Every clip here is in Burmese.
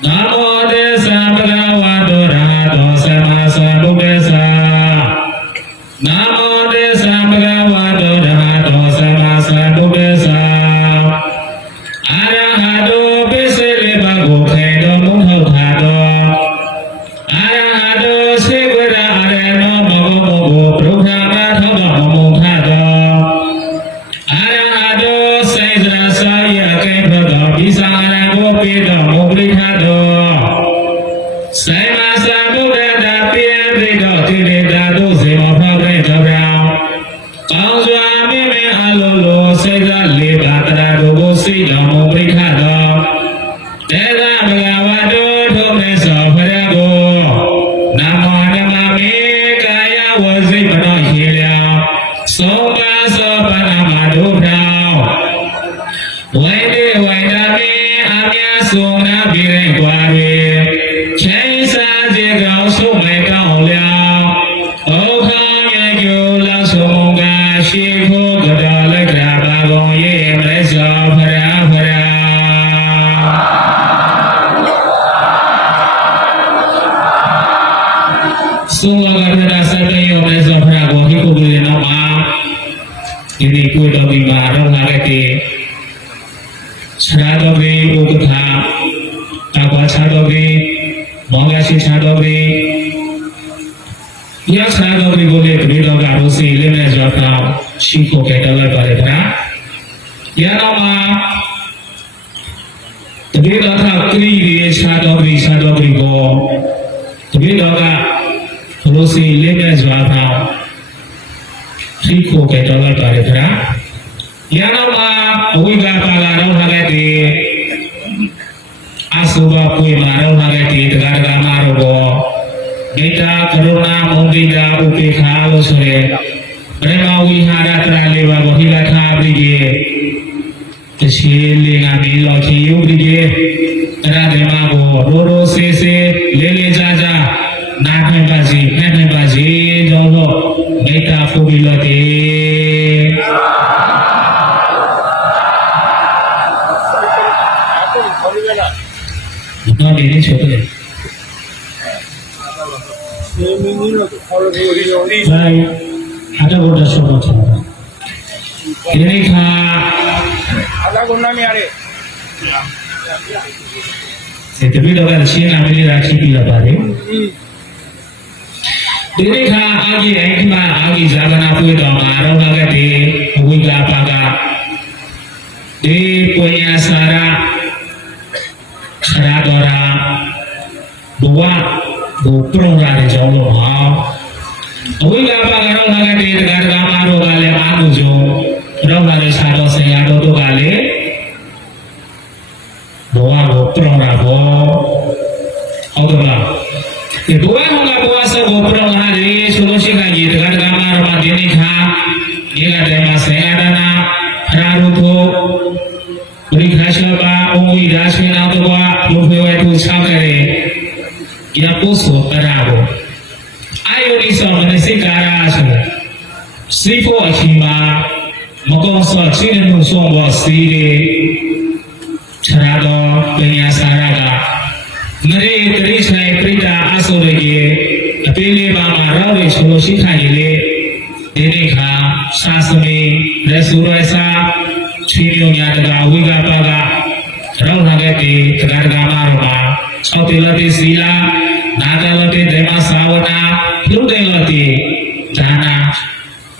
Namo Tassa Bhagavato Arahato Samma Sambuddhassa. Namo Tassa Bhagavato Arahato Samma Sambuddhassa. Arahato Pisile Bhago Khedo Mudhothado. Arahato Sikvara Areno Bhago Bhago Prabhama Thoga Mumukhato. Arahato Saisra Saya Kaiphado Visara Gopido Mukrikhado. Sama Sambuddha Piyavido Tirithado Sima Bhavredabra. Cao Swami Me Alolo Saisra Lebhatra Dogo Sida Mukrikhado. Tera Bhagavato Thome Soparago. Namo Namami Kaya Vasipano Hilya. Sopa Sopa Namado Brao. Vaide Vaidami Amya Sona Biren Kwari. Chaisa Jigao Sumai Kao Liao. Okam Yakyo La Sumunga Shikho Gadala Graba Gonye Mresa Phara Phara. Suwagadara Satayo Mresa Phara Gonye Kubuli Nama. Ini Kudo Bima Rohagati. Chadogri Ukutha. Takwa Chadogri. Mongashi Chadogri. Ya Chadogri Bole Krido Garusi Lene Jota Shiko Ketala Parepra. Ya Nama Krido Tha Kri Chadogri Go. Krido Garusi Lene Jota Shiko Ketala Parepra. Ya Nama Uiga Pagaro Hagati. Asuba Pui Maro Hagati Tegaraga Marogo. Gita Karuna Mundita Upekha Losore. Prema Vihara Traleva Bohilatha Brigade. Tshili Ngami Loki Yu Brigade. Rademago Roro Sese Lele Jaja. Nakhebaji Nakhebaji Jogo. Gita Fubilote. No didn't show it. Right. Ada bodoh show itu. Ini ada guna ni ada. Itu bila orang Cina ambil raci bila balik. Ini agi zaman apa itu marah agak di uiga paga. Di punya sara. Charadora Dua Buprong Rade Jolo Hao Uiga Pagaro Hagati Tegaraga Maro Gale Manujo Rogale Sado Seyado Tu Gale Dua Buprong Rabo Autoba Dua Hongga Puasa Buprong Hari Sulusi Kaji Tegaraga Maro Madini Kha Ila Dema Seyadana Raruto Berikasaba Umi Dasmina Tua Lupewe Tu Chakare Yapuso Parabo Ayo Iso Manesikara Asu Sifo Achima Mokoso Chinu Sombo Sire Charado Penyasaraga Mare Trishnai Prita Asurege Apele Bama Rawe Choloshi Khayile Denika Sasame Resuresa Chino Nyataga Uiga Paga Rauhagati Tegaraga Maroma Chautilati Sila Nagalati Dema Sawana Ludelati Dana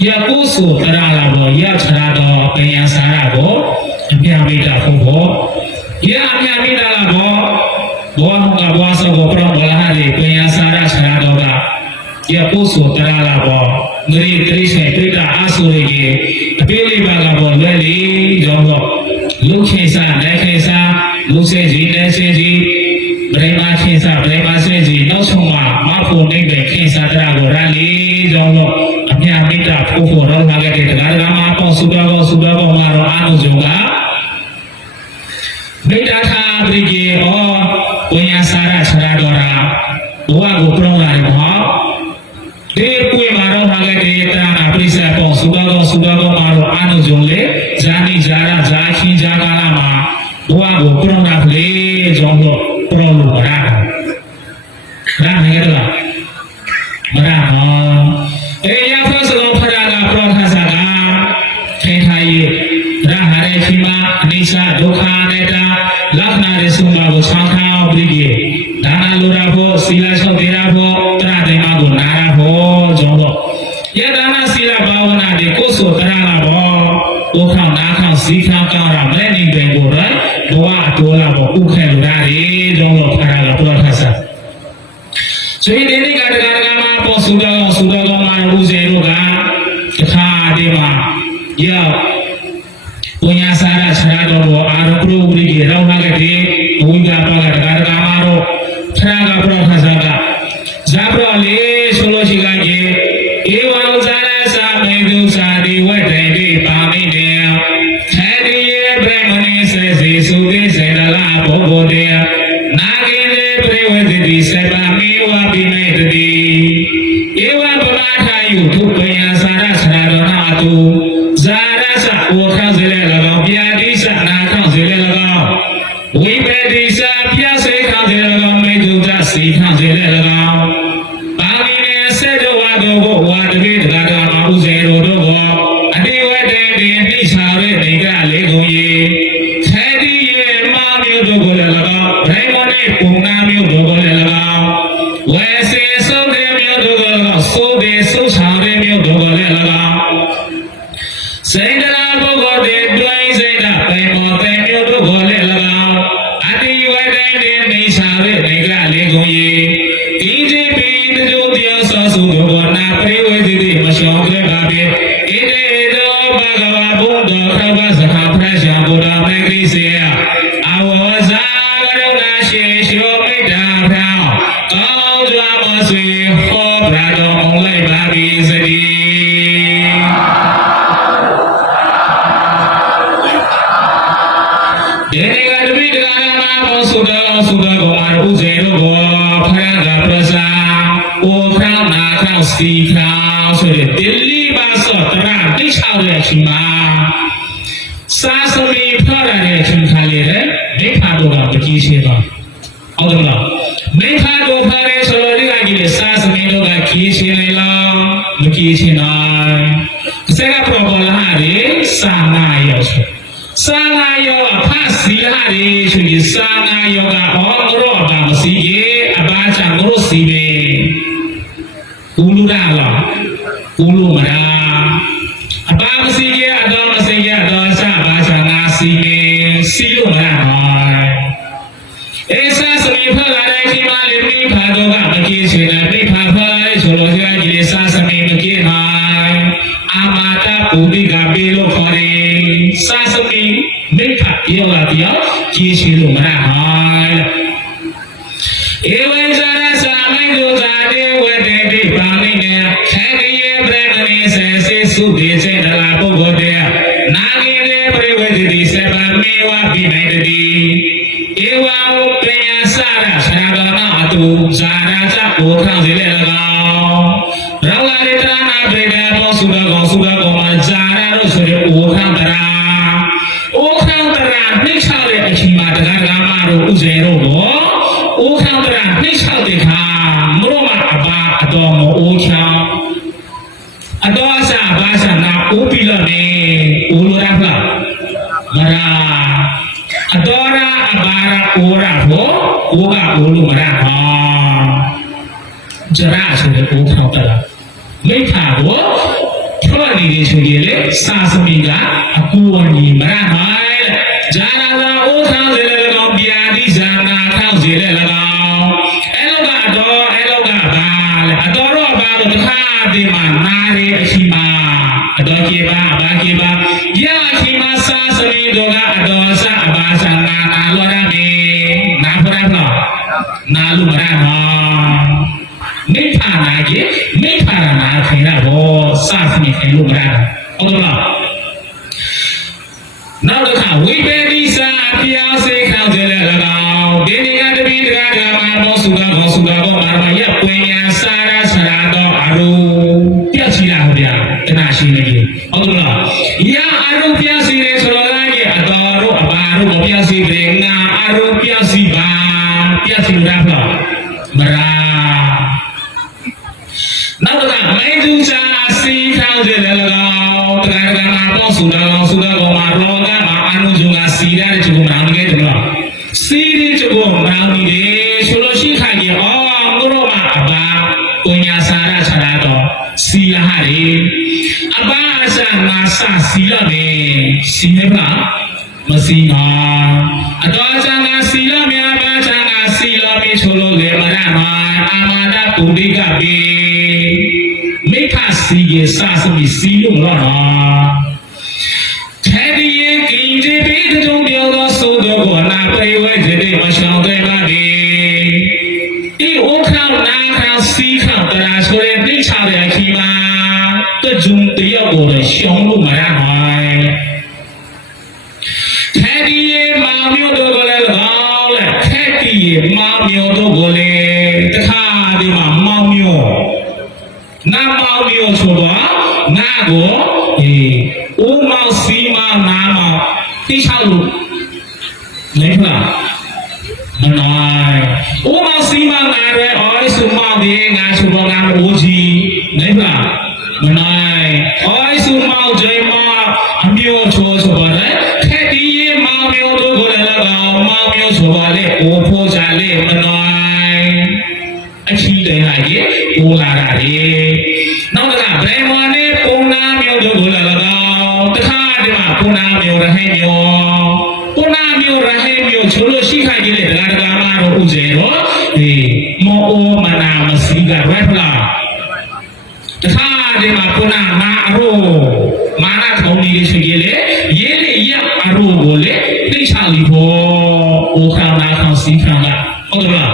Yakusu Taralabo Yacharado Penyasarago Amyamita Fubo Amyamita Labo Boamuga Boasa Goprom Balahari Penyasara Charadoga Yakusu Taralabo Ngeri Krishna Prita Asurege Pili Bagabo Leli Jogo Lukhesa Nekhesa Luseji Neseji Brema Khesa Brema Seji Nosuma Mapu Nebe Khesa Drago Rali Jogo Amyamita Fufu Rolhagati Tegaraga Mapo Subago Maro Anu Joga Bedakha Brigade O Penyasara Charadora Dua Guprong Lari Mohau Dekui Maro Hagati Terana Prisa Po Subago Maro Anu Jole Jani Jara Jaki Jagalama Dua Guprong Lari Jogo Prolu ข้าวปรีเกดานาลูราโพศีลาชอบเทราโพตระเตมากุนาราโพจงบอกยะดานาศีลภาวนาดิกุศลตระลาโพโอข้าวนาข้าวสีข้าวก้าวราแม่นิ่งเป็นบุรุษบัวตัวลาโพอุเขลุรารีจงบอกพระลาโพทัศน์ช่วยเดนิการการกามาโพสุดามาอุเซโรกาข้าเดมาเยอะปุญญาสาระชนะดอกอารมณ์รูปริเกเราหน้ากันดีวิญญาณปากการกามาโรชนะกับพระทัศน์กันจาบรอเลสุโลชิกาเจเอวังจาระสามิดุสาดิวัดเดบิปามิเดียแท้ดีเย่เบรมณีเสสีสุติเสดลาโบโบเดียนากินเดปริเวติติเสบามิวะปิเมตติเอวังปมาทายุทุปัญญาสาระชนะดอนาตุจาระสะโอข้าเสเลละกองพิอาดิสะนาข้าเสเลละกองวิเปติสะพิอาเสข้าเสเลละกองเมตุจัสสีข้าเสเลละกองปามิเนเสดวะโดโกวะตะเกตะกามาอุเซโรโดโกอติวะเตตินิสาเรนิกะเลกุเยแท้ดีเยมามิโดโกเลละกองไพมอนิปุณามิโดโกเลละกองเวเสโสเดมิโดโกเลละกองโสเดโสชาเรมิโดโกเลละกองเสดลาโบโกเดดวยเสดะไพมอเตมิโดโกเลละกองอติวะเตตินิสาเรนิกะเลกุเยတိတိပိတကြိုတရားစာစုဘောနာပရိဝေတိတိမရှောင်ကြပါပေဣတေတောဘဂဝါဘုဒ္ဓခဝဇခပရရှံဘုဒ္ဓမေခိစေယအဝဝဇာကရုဏာရှိရှောမိတ္တာဖျောင်းကောင်းစွာမဆွေဟောပြတော်မူလိုက်ပါပြီစတိဒေနေကတပိတကာမဘောသုဒ္ဓကောမာဥစေရောဘောဖရကပဇာโอคราวนาคราวสีคราวဆိုတဲ့တိလိပါသောတရတိချောက်တဲ့အချိန်မှာစာစမီဖရတဲ့အချိန်ခါလေးတဲ့မိဖတို့ကပကြီးရှိတော့ဟုတ်တယ်မလားမိဖတို့ဖရဲဆိုလို့ဒီကကြီးတဲ့စာစမီတို့ကကြီးရှိလေလားမကြီးရှိနိုင်စက်ကပရောပေါ်လာရီစာနာရောဆိုစာနာရောအဖစီလာရီဆိုရင်စာနာရောကအော်တို့အပါမစီရေအပါချာတို့စီပဲUlu dah lah, ulu mana? Apa mesti dia ada mesti dia ada bahasa nasi ni silu mana? Esa seni pelari cuma lebih pada orang mungkin sudah lebih pada solo dia jadi sasani mungkin hai. Amata putih kabelo kore sasani mereka dia lah dia jadi silu mana hai. Ewan zara samai dosa dewa dewi pamine khaiye brahmane se sudhe se dala bogodya nagine privedi se parmewa binaidati ewa upenya sara saragana atu zara cha okhang se le lagao rawale trana breda bo suga ko ma zara ro so de okhang tara nicha le achima daga gama ro uze ro boโอข้าวตราไม่ชอบเด็กค่ะมรมาอบาอดอมโอชาอดอสาบาสนาอุปิลเนอุลราพละมราอดอราอบาราโอราโหโอกาโอลุมราฮาจราဆိုတဲ့โอข้าวตราမိခါကိုထွတ်နေတယ်ဆိုရင်လေစာစမီကအကူဝဏီမရနိုင်ဂျာနာလာโอข้าวလေကောင်ပြာဒီဇာနာထောက်စီလေကောင်အဲ့လိုကတော့အဲ့လိုကဘာလဲအတော်တော့ဘာလို့တစ်ခါတည်းမှာနားရအရှိမအတော်ကြီးပါဘာကြီးပါရအရှိမစာစမီတို့ကအတော်စအဘာစနာလောရမေနာဖရဖလားနာလူမရဟာမိဖာနာကြီးမိဖာနာခင်ရဘောစာစမီခင်လို့မရဟုတ်လားနောက်တစ်ခါဝိပေတိစာပြာစေခံကြလေကောင်ဒီနေရာတပိတကာကမှာဘောစုကဘောမာမရပွင့်ညာစာရဆရာတော်အရုပြချီလာဟောဗျာတနာရှိနေကြီးဟုတ်လားရအရုပြစီရဲဆိုတော့လည်းအတော်တို့အပါတို့ပြစီတယ်ငါအရုပြစီပါပြစီရဖလားမရာနောက်တစ်ခါမိုင်းသူစာစီခံကြလေကောင်တကာကမှာဘောစုကဘောမာရောကမှာအနုဇုကစီရတဲ့ချုံနာနေတယ်လားစီရတဲ့ချုံနာ စီရမယ်စီနေပါမစီပါအတော်ချမ်းသာစီရမယ်ဘာချမ်းသာစီရမယ်ချိုလို့လေမရမှာအာမဒပုရိကပေမိခစီရစာစမီစီလို့တော့ထဲဒီရင်ကင်းကြီးပြီးတုံးပြောသောသို့သောကိုနာပြေဝဲတဲ့မရှောင်တဲ့ပါလေဒီဥခေါနာခစီခတရာဆိုတဲ့တိချတဲ့ခီမှာတကြုံတရကိုရှောင်လို့မရနိုင်ထဲဒီရင်မာမျိုးတို့ကိုလည်းကောင်းလေထဲဒီရင်မာမျိုးတို့ကိုလည်းတခါဒီမှာမောင်မျိုးနာမောင်မျိုးဆိုတော့ငါကိုဦးမောင်စီမောင်နာမောင်တိချလို့နေလားမနိုင်ဦးမောင်စီမောင်နာရဲအော်စုမောင်ဒီငါစုမောင်နာဦးကြီးနေလားမနိုင်အော်စုမောင်ကျေမောင်အမျိုးချိုးဆိုပါတယ်ခက်ဒီရေမောင်မျိုးတို့ကိုလည်းတော့မောင်မျိုးဆိုပါလေအိုးဖို့ချလေမနိုင်အချီတယ်ဟာကြီးဦးလာတာကြီးနောက်တစ်ခါဘယ်မှာနေပုံနာမျိုးတို့ကိုလည်းတော့တခါဒီမှာပုံနာမျိုးရဟင်းမျိုးပုံနာမျိုးရဟင်းမျိုးချိုးလို့ရှိခိုင်ကြီးတဲ့တရားတော်မှာတော့ဥစေတော့မောအိုမနာမစီကရက်လားတခါဒီမှာပုံနာမာအရိုးမာနာထုံးကြီးရှိကြီးလေရေးလေရအရိုးကိုလေသိချလီဖို့အိုခါနာခေါစီခံကဟုတ်လား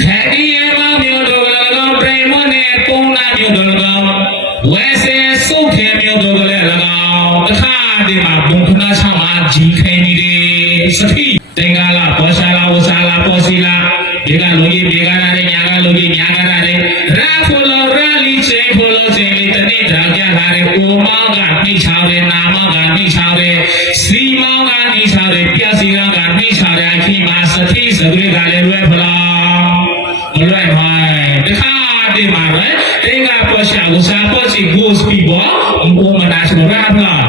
ခဲဒီရမမျိုးတို့ကတော့ပြိမနဲ့ပုံနာမျိုးတို့ကတော့ဝဲဆဲစုတ်ခဲမျိုးတို့လည်းကတော့တခါဒီမှာဘုံခနာချမှာကြီးခိုင်းနေတယ်စတိတင်္ဂလာဘောရှာလာဝစာလာပေါ်စီလာဒီကလူကြီးဒီကနာတဲ့ညာကလူကြီးညာကနာတဲ့ရာဖိုလောရာလီချင်းဖိုလောချင်းလေးတနေ့တာကြလာတဲ့ကိုမောင်ကနှိချောင်းတဲ့နာမောင်ကနှိချောင်းတဲ့စီမောင်ကနှိချောင်းတဲ့ပြစီကနှိချောင်းတဲ့အခီမှာစတိစပရိကလည်းလွယ်ဖလားမလွယ်ပါတခါဒီမှာပဲတင်္ဂဘောရှာဝစာပေါ်စီဂိုးစပီဘောဘုံမနာချမရဖလား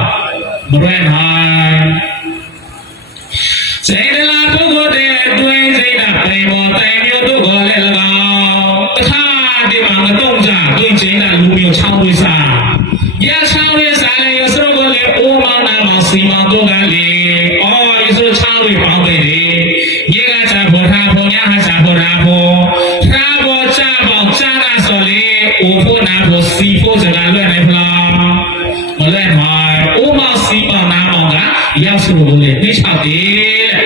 မလွယ်ပါစေတလာပုဂ္ဂိုလ်တဲ့တွင်စိတ်ဓာတ်ပေမောတိုင်မျိုးတို့ကိုလည်း၎င်းတခါဒီမှာမတော့ကြပြင်းချင်းတာလူမျိုးချောင်းဝိစာရချောင်းဝိစာလည်းရစရုပ်ကိုလည်းအိုးမောင်းနာမောင်စီမောင်တို့ကလေအော်ရစရုပ်ချောင်းဝိပေါင်းတယ်ရေကချဘောထားဘောညာဟာချဘောထားဘောထားဘောချဘောချနာဆိုလေအိုးဖို့နာဘောစီဖို့စကားလွတ်နေဖလားမလဲမှာအိုးမောင်စီမောင်နာမောင်ကရောက်စရုပ်ကိုလည်းသိချတယ်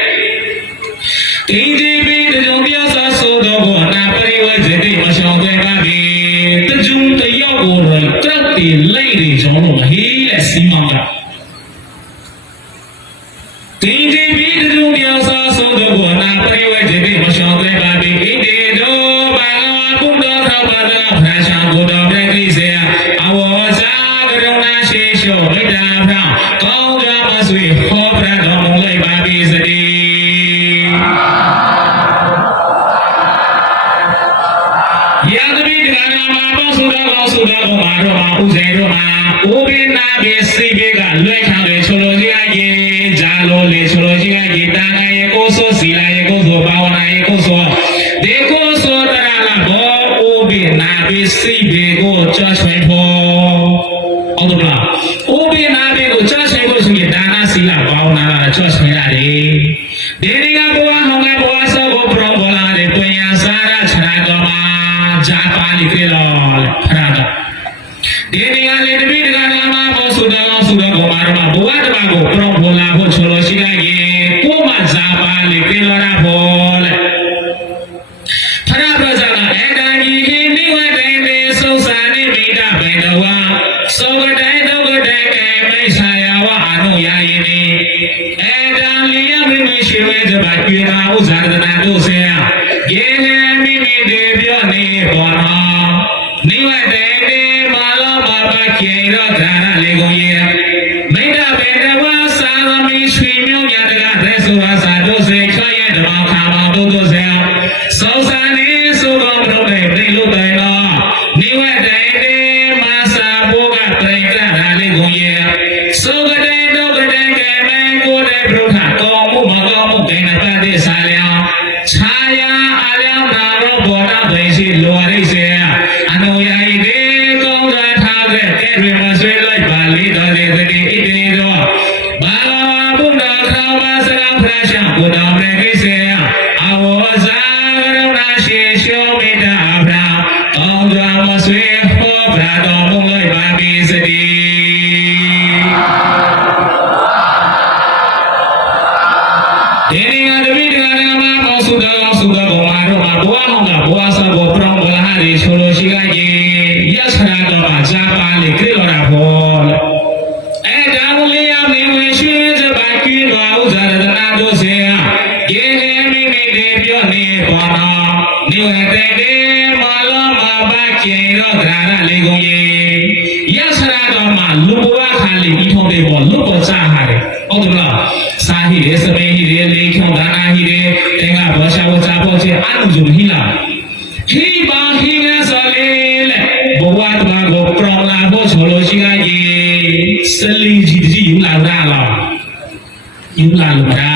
တင်းကြီးပြီးတကြုံပြဆာဆိုတော့ဘောနာပရိဝေဇတိမရှောင်တဲ့ပါပြီတကြုံတယောက်ကိုတော့ကတ်တီလိုက်နေကျွန်တော်မဟေးတဲ့စီမောင်ကတင်းကြီးပြီးတကြုံပြဆာဆိုတော့ဘောနာပရိဝေဇတိမရှောင်တဲ့ပါပြီဣတိတောဘာကုတော်သာဘာသာဖာရှာကိုတော်တဲ့ကိစေအဝေါ်စာကရုဏာရှိရှောမိတ္တာဖာကောင်းကြပါစေဟောပြတော်မူလိုက်ပါပြီစတိယာတပိဒနာမှာပေါ့ဆိုတော့မာတော့မှာဥစေတော့မှာဥပိနာပိစိပိကလွဲခံတယ်ဆိုလို့ကြီးအရင်ဂျာလို့လေဆိုလို့ကြီးအရင်တာငယ်ကိုဆိုစီလာရေကိုဆိုဘာဝနာရေကိုဆိုဒီကိုဆိုတရလာဘောဥပိနာပိစိပိကိုချဆွေဖို့ဟုတ်တော့လားဥပိနာပိကိုချဆွေဖို့ဆိုရင်ဒါနစီလာဘာဝနာချဆွေရတယ်ဒီနေရာဘဝဟောင်းကဘဝဆောကိုပရောဘောလာတဲ့တွင်ရစာရခြာတော်မှာဂျာပါလိခေလောခရတာဒီနေရာလေတပိတကနာမှာဘောဆိုတော့ဘောမာရမှာဘဝတမကိုပရောဘောလာဖို့ချိုလို့ရှိလိုက်ရင်ကိုမဇာပါလိခေလောရဖို့လေဖရပဇာကအေတံကြီးခိနိဝတေတေသုစာနိမိတဘေဒဝသောဝတေဒဝတေကေမိဆာယဝအနုယာယိနိအေတံလျယမိမရှိဝေဇဘပြေနာဥဇာရဏတို့စေယေနေမိမိတေပြောနေဘောနာနိဝတေတေမာလောဘာဘကေရောဓာရလေကိုယေမိတဘေဒဝသာရမိရွှေမျိုးညာတကရေဆိုဝါစာတို့စေချွရဲ့ဓမ္မခါမောတို့စေသောစာနေဆိုတော်မလို့တဲ့ပြိလို့တယ်နော်နိဝတေတေမာစာဘောကပြိကဓာလေကိုယေသောကတေတုကတေကေမေကိုတေဘုရားကောမှုမကောမှုဒေနတတိစာလျောခြာယာအလျောနာရောဘောဓဘိရှိလောရိစေအနုယာယိတေကောင်းသာထားတဲ့ကဲတွေမဆွေးလိုက်ပါ ဝေတေတေမာလောမာဘကျေရောဒရာရလေးကုန်ရေယဆရာတော်မှာလူဘဝခါလေးဤထုံးလေးပေါ်လူပေါ်စားဟာတယ်ဟုတ်တယ်လားစာဟိရေစမေဟိရေလေးချုံဒါနာဟိရေတင်ကဘောရှာဝစာပေါ်ချေအနုဇုဟိလာဟိဘာဟိလဲဆိုလေဘဝတဘာကိုပရောလာဖို့ဆိုလို့ရှိရေစလီကြီးကြီးယူလာတာလားယူလာလို့တာ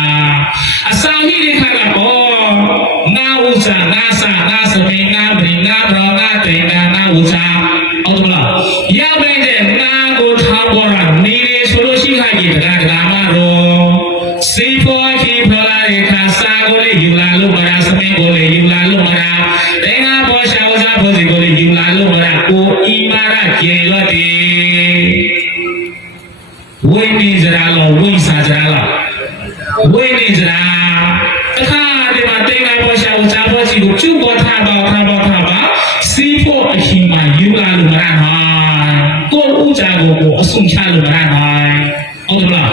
အစာဟိရေခါကတော့ငါဥစ္စာငါစာငါစမေငါဘိငါရောငါတေငါဥစ္စာဟုတ်လားရပါတဲ့ငါကိုထောက်ပေါ်တာနေလေဆိုလို့ရှိရေတရားမတော်စေဖို့ခိဖလာရေခါစာကိုလေယူလာလို့မလားစမေကိုလေယူလာလို့မလားတေငါပေါ်ရှာဝစားဖို့စီကိုလေယူလာလို့မလားကိုဣမာရကျေရော့တေဝိနေစရာလောဝိစာစရာလောဝိနေစရာအခါဒီမှာတေငါပေါ်ရှာဝစားဖို့စီကိုကျုပ်ပေါ်ထားပါစီဖို့အရှိမယူလာလို့မလားဟာကိုဥကြကိုအဆုံးချလို့မလားဟာဟုတ်လား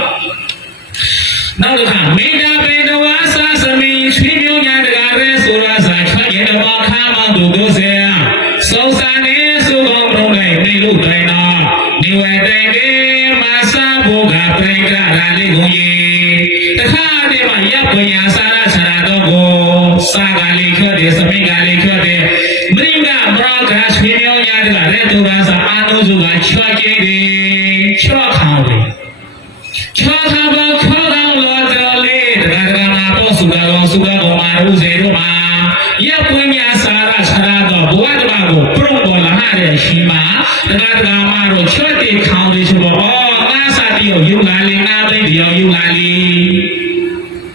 နောက်တစ်ခါမေတ္တာပေတဝါစာစမီချွေးမျိုးညာတကားရဲဆိုရစာချွတ်ရင်တော့ခါမတို့တို့စေစုံစံနေစုံကုန်လုံးနဲ့နေလို့တိုင်တော့ဒီဝဲတိုင်ဒီမဆာဘောကပြိကရာလေးကိုရေတခါတည်းမှာရပ်ပညာစာရဆရာတော်ကိုစာကလေးခွတ်တယ်စမိကလေးခွတ်တယ်မင်းကမရောကချွေးမျိုးညာတကားရဲတို့ကစာအာနုစုကချွတ်ကြည့်တယ်ချွတ်ခေါင်းတယ်ချွတ်ခေါင်းတော့ခေါင်းတော်တော်လေးတရားနာတော့စုတော်မှာဥစေတို့မှာရပ်ပညာစာရဆရာတော်ဘဝတမကိုပရုံပေါ်လာတဲ့ရှိမှာတရားမှာတော့ချွတ်တဲ့ခေါင်းလေးဆိုတော့ငါစာတိကိုယူလာလေငါသိတဲ့ယူလာလေ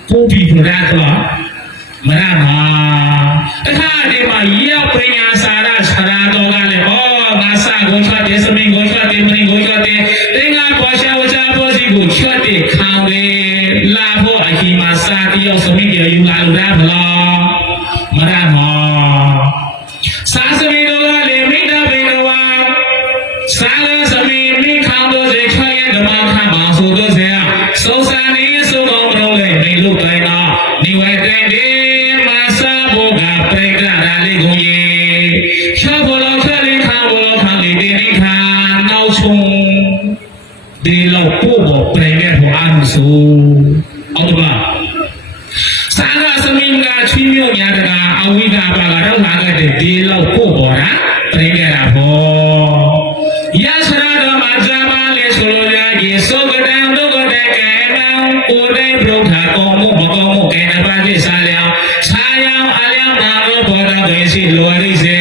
ကိုပြီးပြတာတော့မရမှာတခါတည်းမှာရပ်ပညာစာရဆရာတော်ကလည်းငါစာကိုချွတ်တဲ့စမင်းကိုချွတ်တဲ့မင်းကိုချွတ်တဲ့တင်ငါပေါ်ရှာဝချပေါ်စီကိုချွတ်တဲ့ခေါင်းလေးလာဖို့အကြီးမှာစာတိရောက်စမင်းကြီးယူလာလို့ရမလားမရမှာစာစမင်းတို့ကလည်းမိတာပင်တော်စာစမင်းမိခေါင်းတို့စေချွတ်ရဲ့ဓမ္မခါမှာဆိုတော့စေစုံစံနေစုံတော်တော်လေးနေလို့တိုင်းတော့ဒီဝဲတဲ့ဒီမဆာဘောကပြိကရာလေးကိုရေချောဘောလောက်ချလေးခါဘောလောက်ခါလေးဒီခါနောက်ဆုံးဒီလောက်ပို့ပေါ်ပြိတဲ့ဟောအားဆိုဟုတ်ပါစာရစမင်းကချွေးမျိုးညာတကအဝိကပါကတော့လာခဲ့တဲ့ဒီလောက်ပို့ပေါ်တာပြိခဲ့တာဘောယဆရာတော်မှာဇာမလေးဆိုလိုရကြီးသုကတံဒုက္ခတေကေနံကိုယ်တိုင်ပြုထာကောမှုမကောမှုကေနပါတိစားလျောင်းခြားယောင်အလျောင်းနာလို့ဘောတော်တွေရှိလိုရိစေ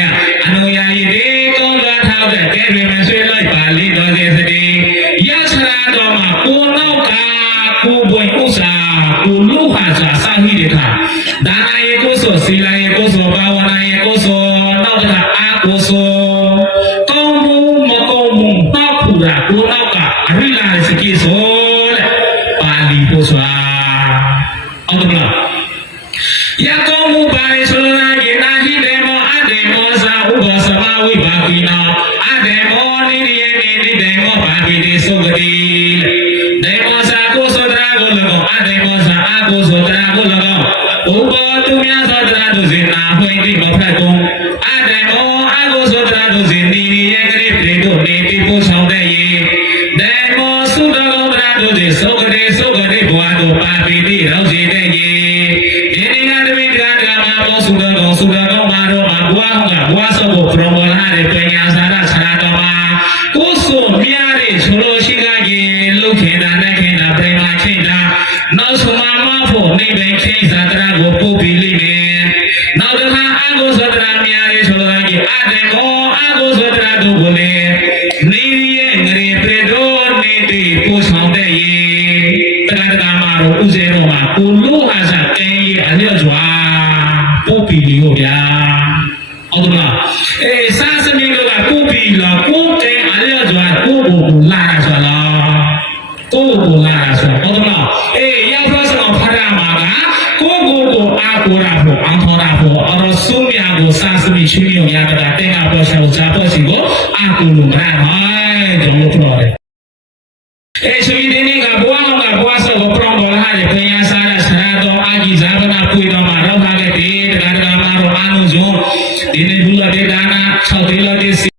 အနုယာယီဒီကုန်းတော်ထောက်တဲ့ကေရမဆွေးလိုက်ပါလိတော်စေစတိယဆရာတော်မှာကိုနောက်ကကိုဘွယ်ဥစ္စာကိုလူဟာစာစာဟိရခဒါနာယေကိုဆိုစီလာယေကိုဆိုဘာဝနာယေကိုဆိုနောက်တစ်ခါအာကိုဆိုကောင်းမှုမကောင်းမှုတောက်ဖူတာကိုနောက်ကရိလာစကိဆိုတဲ့ပါဠိပို့စွာဟုတ်တယ်မလားယကောင်းမှုပါလေဆိုလာယေနာဟိတေမောအတေမောသာဥပ္ပသမာဝိဘာကိနောအတေမောနိရိယေနိတေမောဘာဂိတေသုဂတိဒေမောသာကိုဆိုတရာကိုလောအတေမောသာအာကိုဆိုတရာကိုလောဥပ္ပတုမြတ်သောတရာတို့စေနာဟွင့်တိမဖတ်ကုန်အတေမောအာကိုဆိုတရာတို့စေနိရိယေဂရိပြေတို့နေပြီးပို့ဆောင်တဲ့ယေဒေမောသုတကောတရာတို့စေသုဂတိဘဝတို့ပါပိတိရောက်စေတဲ့ယေဒီနေကတမိတကမာမောသုတကောမာတို့မှာဘဝကဘဝဆောကိုပရောမောလာတဲ့ပညာစာရဆရာတော်မှာကိုယ်ဆိုမြားတဲ့ဆိုလို့ရှိကယေလုခေတာနဲ့ခေတာပြိမာချိန်တာနောက်ဆုံးမှာမဖို့နေပင်ချိန်စာတရာကိုပို့ပြီးလိမ့်မယ်နောက်တစ်ခါအာကိုသတ္တရာမြားရေးဆိုလို့ရှိအတေမောအာကိုသတ္တရာတို့ကိုလေနေရဲ့ငရေပြေတို့နေတိပို့ဆောင်တဲ့ယေတရားမှာတော့ဥစေတော်မှာကိုလို့ဟာစာတင်းရေးအလျော့စွာပို့ပြီးလို့ဗျာဟုတ်လားစာစမင်းတို့ကပို့ပြီးလားကိုတင်းအလျော့စွာကိုလာတာဆိုလားကိုလာတာဆိုဟုတ်လားရောက်တော့ဆိုဖရမှာကကိုအားကိုရာဖို့အထောရာဖို့အရဆုမြာကိုစာစမင်းချင်းမျိုးရတာတင်းကပေါ်ဆောင်စားပေါ်စီကိုအားကိုလို့ရမယ်ကျွန်တော်ပြောတယ်ဆိုရင်ဒီနေ့ကဘဝဆောကိုပရောင်းပေါ်လာတဲ့ပညာစာရဆရာတော်အာကြီးဇာဗနာပွေတော်မှာတော့ထားခဲ့တယ်တရားမှာတော့အာနုဇုံ ဒီနေ့ဘူးလာတဲ့ဒါနာ6သေးလောက်